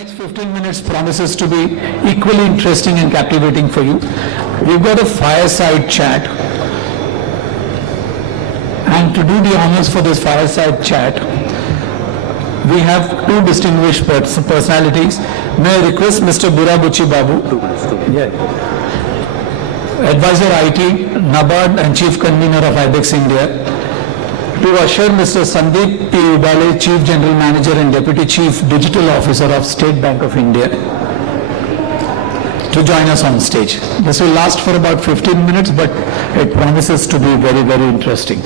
next 15 minutes promises to be equally interesting and captivating for you. We've got a fireside chat. And to do the honors for this fireside chat, we have two distinguished personalities. May I request Mr. Burra, Butchi, Babu, Advisor IT, NABARD and Chief Convener of IBEX India, to usher Mr. Sandeep P. Ubale, Chief General Manager and Deputy Chief Digital Officer of State Bank of India, to join us on stage. This will last for about 15 minutes, but it promises to be very, very interesting.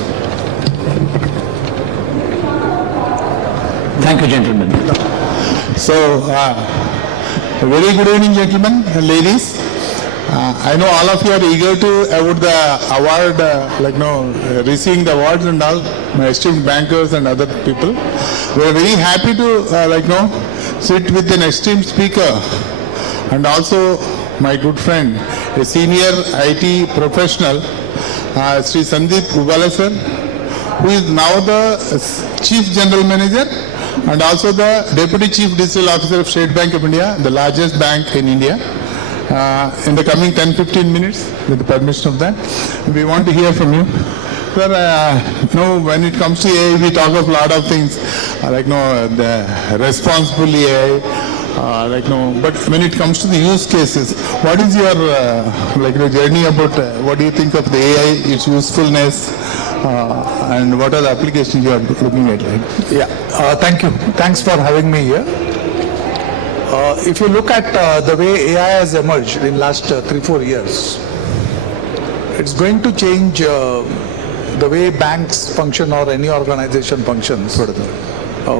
Thank you, gentlemen. So, very good evening, gentlemen and ladies. I know all of you are eager to award the award, receiving the awards and all, my esteemed bankers and other people. We are very happy to, sit with an esteemed speaker and also my good friend, a senior IT professional, Sri Sandeep Ubale sir, who is now the Chief General Manager and also the Deputy Chief Digital Officer of State Bank of India, the largest bank in India. In the coming 10-15 minutes, with the permission of that, we want to hear from you. Sir, when it comes to AI, we talk of a lot of things, the responsible AI, but when it comes to the use cases, what is your journey about, what do you think of the AI, its usefulness, and what are the applications you are looking at? Thank you. Thanks for having me here. If you look at the way AI has emerged in last 3-4 years, it's going to change the way banks function or any organization functions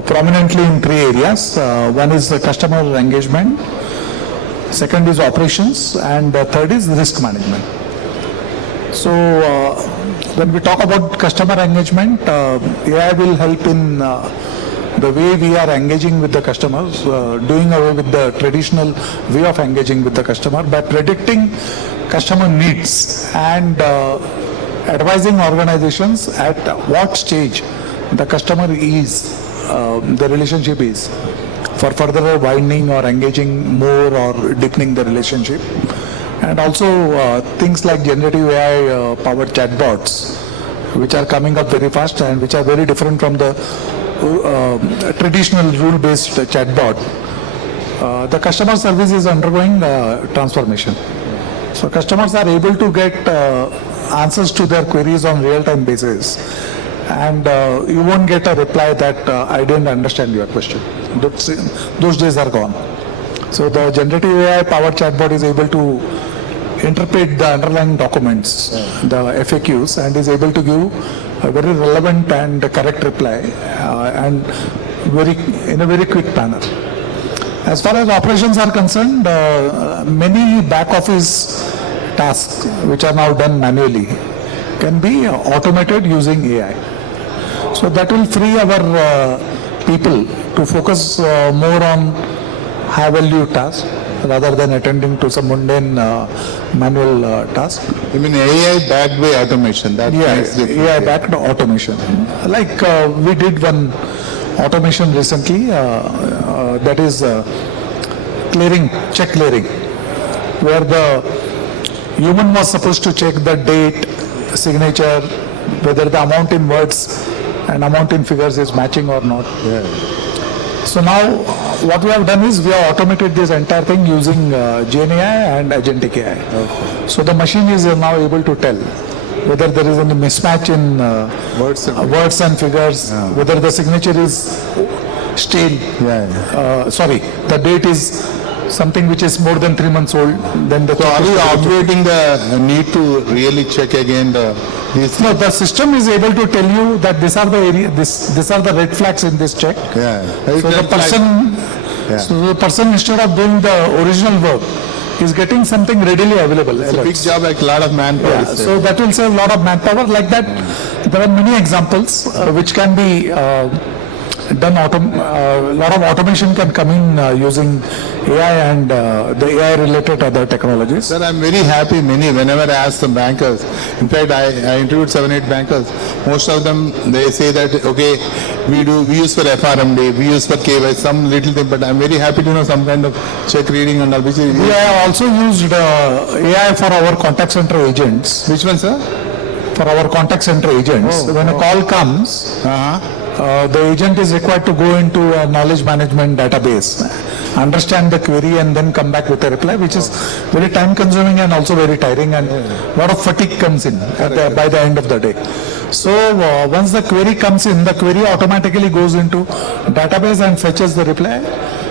prominently in 3 areas. One is the customer engagement, second is operations, and third is risk management. So when we talk about customer engagement, AI will help in the way we are engaging with the customers, doing away with the traditional way of engaging with the customer by predicting customer needs and advising organizations at what stage the customer is, the relationship is, for further widening or engaging more or deepening the relationship. And also things like generative AI powered chatbots, which are coming up very fast and which are very different from the traditional rule-based chatbot. The customer service is undergoing transformation. So customers are able to get answers to their queries on real-time basis, and you won't get a reply that I didn't understand your question. Those days are gone. So the generative AI powered chatbot is able to interpret the underlying documents, the FAQs, and is able to give a very relevant and correct reply and in a very quick manner. As far as operations are concerned, many back office tasks which are now done manually can be automated using AI. So that will free our people to focus more on high value tasks rather than attending to some mundane manual task. I mean AI-backed by automation. AI-backed automation. Like we did one automation recently, that is check clearing, where the human was supposed to check the date, signature, whether the amount in words and amount in figures is matching or not. So now what we have done is we have automated this entire thing using GenAI and agentic AI. So the machine is now able to tell whether there is any mismatch in words and figures, whether the signature is stale. The date is something which is more than 3 months old. Then so are you obviating the need to really check again these? No, the system is able to tell you that these are the these are the red flags in this check. So the person instead of doing the original work is getting something readily available. It's a big job, like a lot of manpower. So that will save a lot of manpower. Like that, there are many examples which can be done a lot of automation can come in using AI and the AI related other technologies. Sir, I'm very happy. Whenever I ask some bankers, in fact, I interviewed 7-8 bankers. Most of them, they say that, okay, we use for FRMD, we use for KYC, some little thing, but I'm very happy to know some kind of check reading and all, which is... We have also used AI for our contact center agents. Which one, sir? For our contact center agents. When a call comes, the agent is required to go into a knowledge management database, understand the query and then come back with a reply, which is very time consuming and also very tiring, and a lot of fatigue comes in by the end of the day. So once the query comes in, the query automatically goes into database and fetches the reply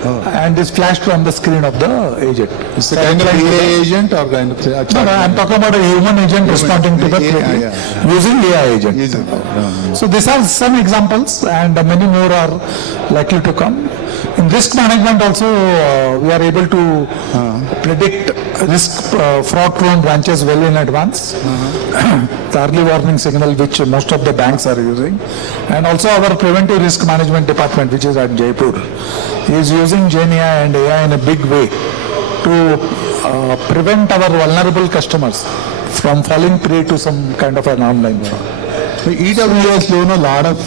and is flashed on the screen of the agent. It's a kind of AI agent or kind of... No, I'm talking about a human agent responding to the query using AI agent. So these are some examples and many more are likely to come. In risk management also, we are able to predict risk fraud-prone branches well in advance. The early warning signal which most of the banks are using. And also our preventive risk management department, which is at Jaipur, is using Gen AI and AI in a big way to prevent our vulnerable customers from falling prey to some kind of an online fraud. EWS loan, a lot of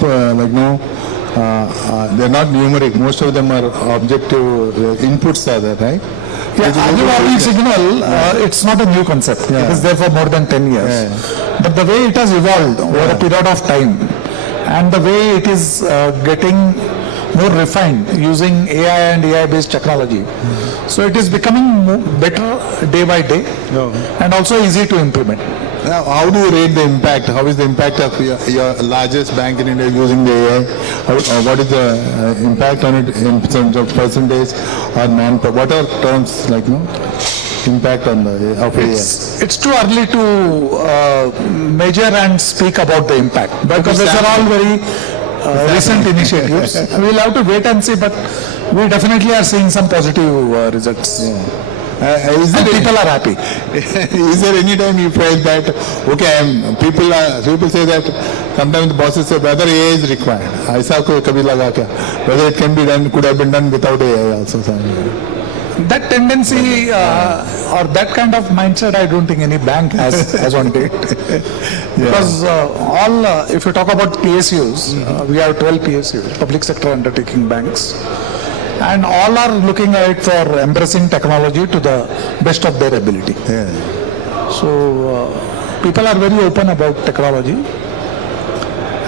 they're not numeric. Most of them are objective inputs are there, right? Yeah, early warning signal, it's not a new concept. It is there for more than 10 years. But the way it has evolved over a period of time and the way it is getting more refined using AI and AI-based technology. So it is becoming better day by day and also easy to implement. Now, how do you rate the impact? How is the impact of your largest bank in India using the AI? What is the impact on it in terms of percentage or manpower? What are terms like, impact on the of AI? It's too early to measure and speak about the impact because these are all very recent initiatives. We'll have to wait and see, but we definitely are seeing some positive results. People are happy. Is there any time you felt that, okay, people say that sometimes the bosses say whether AI is required. Aisa ko kabhi laga kya? Whether it can be done, could have been done without AI also. That tendency or that kind of mindset, I don't think any bank has on date. Because if you talk about PSUs, we have 12 PSUs, public sector undertaking banks. And all are looking at it for embracing technology to the best of their ability. So people are very open about technology,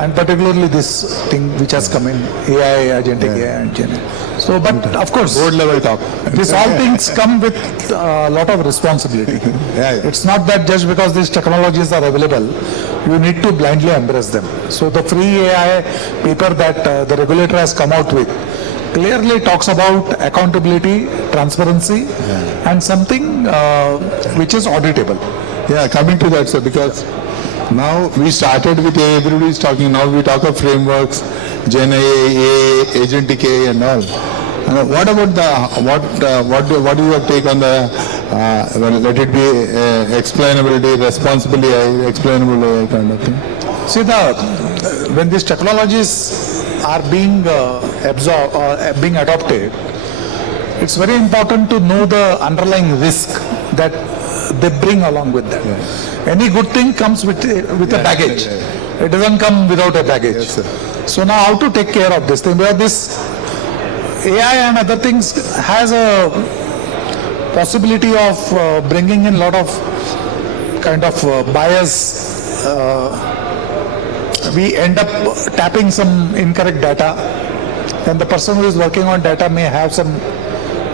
and particularly this thing which has come in, AI, agentic AI and Gen AI. So, but of course, board level talk. These all things come with a lot of responsibility. It's not that just because these technologies are available, you need to blindly embrace them. So the free AI paper that the regulator has come out with clearly talks about accountability, transparency, and something which is auditable. Yeah, coming to that, sir, because now we started with AI, everybody is talking, now we talk of frameworks, Gen AI, agentic AI and all. What about what is your take on the, let it be explainability, responsible AI, explainable AI kind of thing? See, when these technologies are being absorbed or being adopted, it's very important to know the underlying risk that they bring along with them. Any good thing comes with a baggage. It doesn't come without a baggage. So now how to take care of this thing? Because this AI and other things has a possibility of bringing in a lot of kind of bias. We end up tapping some incorrect data, then the person who is working on data may have some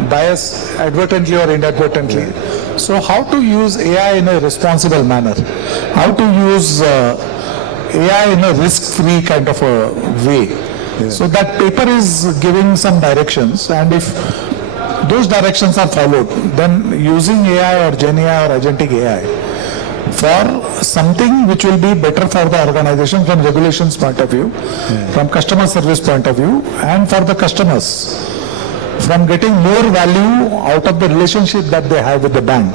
bias advertently or inadvertently. So how to use AI in a responsible manner? How to use AI in a risk-free kind of a way? So that paper is giving some directions, and if those directions are followed, then using AI or Gen AI or agentic AI for something which will be better for the organization from regulations point of view, from customer service point of view, and for the customers, from getting more value out of the relationship that they have with the bank.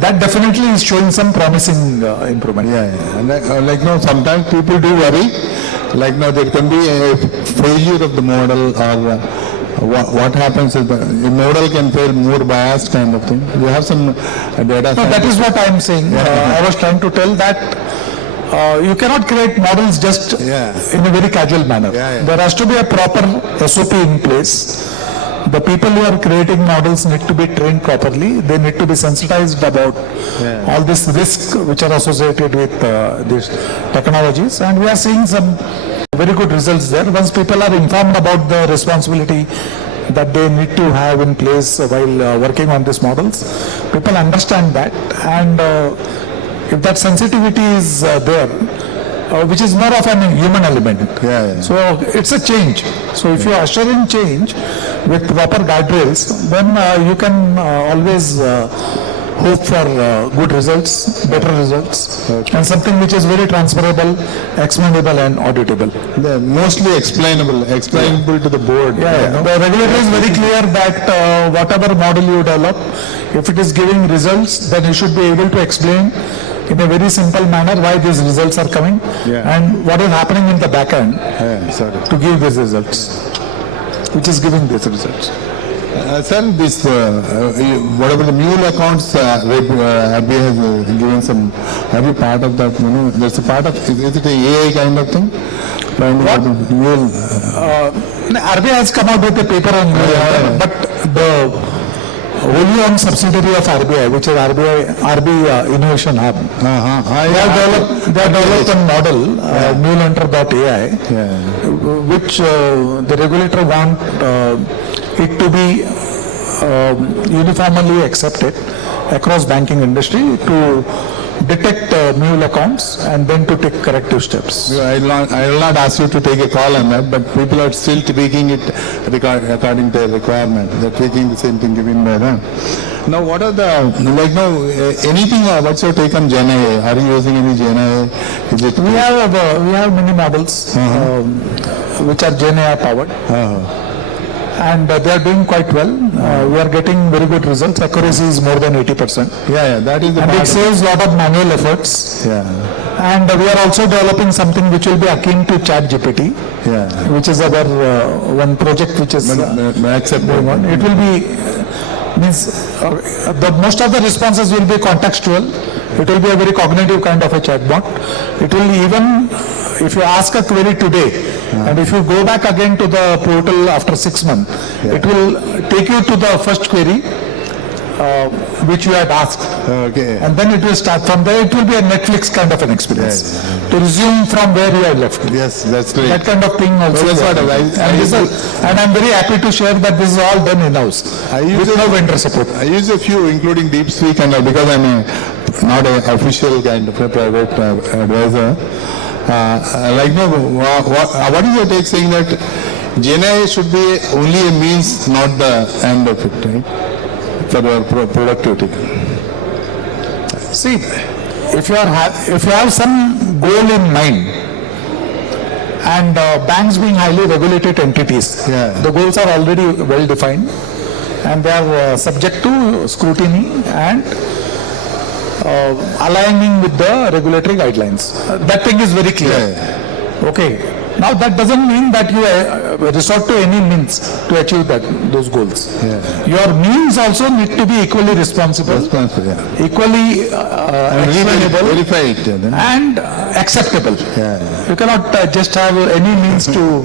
That definitely is showing some promising improvement. And sometimes people do worry like now there can be a failure of the model, or what happens if the model can fail, more biased kind of thing. You have some data. No, that is what I am saying. I was trying to tell that you cannot create models just in a very casual manner. There has to be a proper SOP in place. The people who are creating models need to be trained properly. They need to be sensitized about all these risks which are associated with these technologies. And we are seeing some very good results there. Once people are informed about the responsibility that they need to have in place while working on these models, people understand that. And if that sensitivity is there, which is more of a human element. So it's a change. So if you usher in change with proper guardrails, then you can always hope for good results, better results, and something which is very transferable, explainable and auditable. Mostly explainable to the board. The regulator is very clear that whatever model you develop, if it is giving results, then you should be able to explain in a very simple manner why these results are coming and what is happening in the back end to give these results, which is giving these results. Sir, this whatever the mule accounts, RBI has given some. Have you part of that? There's a part of. Is it a AI kind of thing? What? Mule. RBI has come out with a paper on mule, but the wholly owned subsidiary of RBI, which is RB Innovation Hub. They have developed a model, mulenter.ai, which the regulator want it to be uniformly accepted across banking industry to detect mule accounts and then to take corrective steps. I will not ask you to take a call on that, but people are still tweaking it according to the requirement. They're tweaking the same thing given by them. Now, what are the, like now, anything, what's your take on GenAI? Are you using any GenAI? Is it? We have many models which are GenAI powered. And they are doing quite well. We are getting very good results. Accuracy is more than 80%. That is the and it saves a lot of manual efforts. And we are also developing something which will be akin to ChatGPT, which is our one project which is going on. It will be, most of the responses will be contextual. It will be a very cognitive kind of a chatbot. It will even, if you ask a query today, and if you go back again to the portal after 6 months, it will take you to the first query which you had asked. And then it will start from there. It will be a Netflix kind of an experience. To resume from where you had left. Yes, that's great. That kind of thing also. And I'm very happy to share that this is all done in-house with no vendor support. I use a few, including DeepSpeak, and because I'm not an official kind of a private advisor. Like now, what is your take saying that GenAI should be only a means, not the end of it, right? For productivity. See, if you have some goal in mind, and banks being highly regulated entities, the goals are already well defined, and they are subject to scrutiny and aligning with the regulatory guidelines. That thing is very clear. Okay. Now that doesn't mean that you resort to any means to achieve those goals. Your means also need to be equally responsible, equally explainable, verified, and acceptable. You cannot just have any means to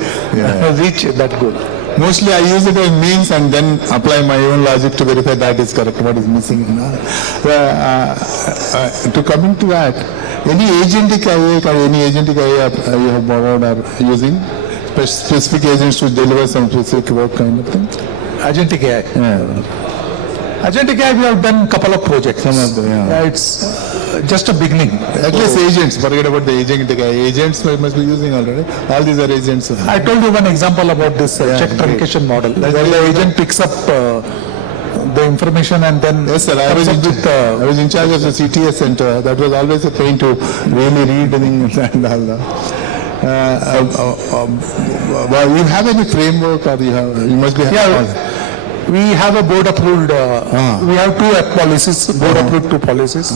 reach that goal. Mostly I use it as means and then apply my own logic to verify that is correct, what is missing. To come into that, any agentic AI or any agentic AI you have borrowed or using specific agents to deliver some specific work kind of thing? Agentic AI? Agentic AI, we have done a couple of projects. Some of them, it's just a beginning. At least agents, forget about the agentic AI. Agents we must be using already. All these are agents. I told you one example about this check truncation model. Where the agent picks up the information and then... Yes, sir. I was in charge of the CTS center. That was always a pain to really read things and all that. Well, you have any framework or you must be... We have a board approved, we have two policies, board approved two policies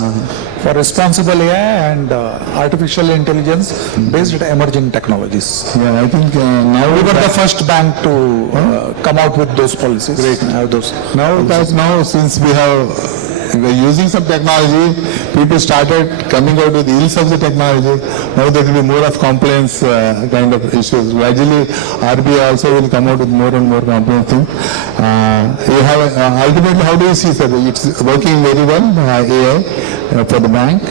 for responsible AI and artificial intelligence based emerging technologies. Yeah, I think now We were the first bank to come out with those policies. Great. Have those. now since we're using some technology, people started coming out with the ills of the technology. Now there will be more of compliance kind of issues. Gradually, RBI also will come out with more and more compliance things. You have ultimately, how do you see, sir? It's working very well, AI for the bank.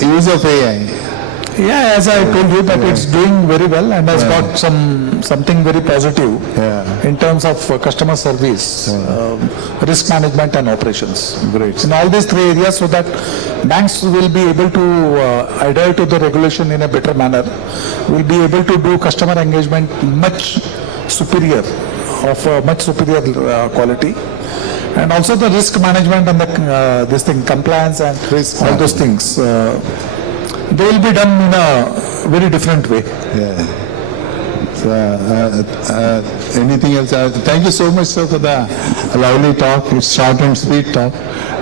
The use of AI. Yeah, as I told you that it's doing very well and has got something very positive in terms of customer service, risk management and operations. Great. In all these three areas, so that banks will be able to adhere to the regulation in a better manner, will be able to do customer engagement much superior, of much superior quality. And also the risk management and the compliance and Risk all those things. They will be done in a very different way. Yeah. So, anything else? Thank you so much, sir, for the lovely talk. It's short and sweet talk.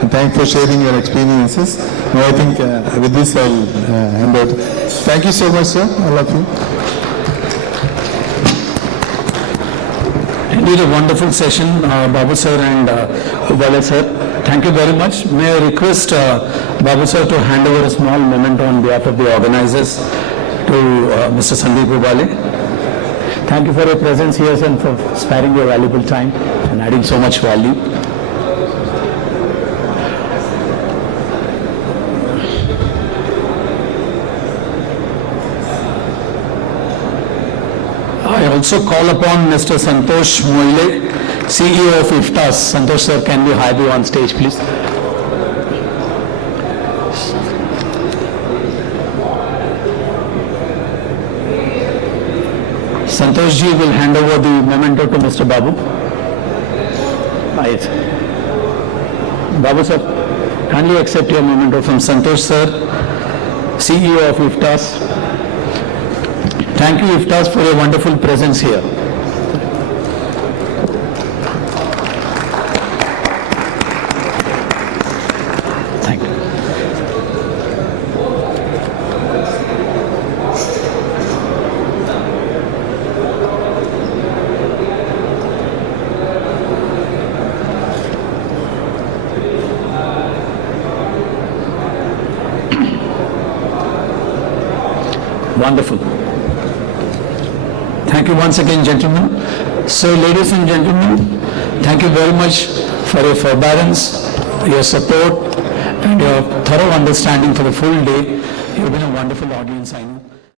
And thank you for sharing your experiences. Now, I think with this I'll hand over. Thank you so much, sir, all of you. Indeed, a wonderful session, Babu sir and Ubale sir. Thank you very much. May I request Babu sir to hand over a small memento on behalf of the organizers to Mr. Sandeep Ubale. Thank you for your presence here and for sparing your valuable time and adding so much value. I also call upon Mr. Santosh Moile, CEO of IFTAS. Santosh sir, can we have you on stage, please? Santosh ji will hand over the memento to Mr. Babu. Yes. Babu sir, kindly accept your memento from Santosh sir, CEO of IFTAS. Thank you, IFTAS, for your wonderful presence here. Thank you. Wonderful. Thank you once again, gentlemen. So, ladies and gentlemen, thank you very much for your forbearance, your support, and your thorough understanding for the full day. You've been a wonderful audience, I know.